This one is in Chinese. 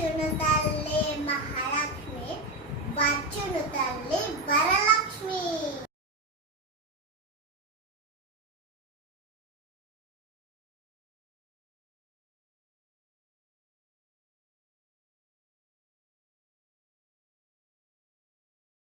就能打。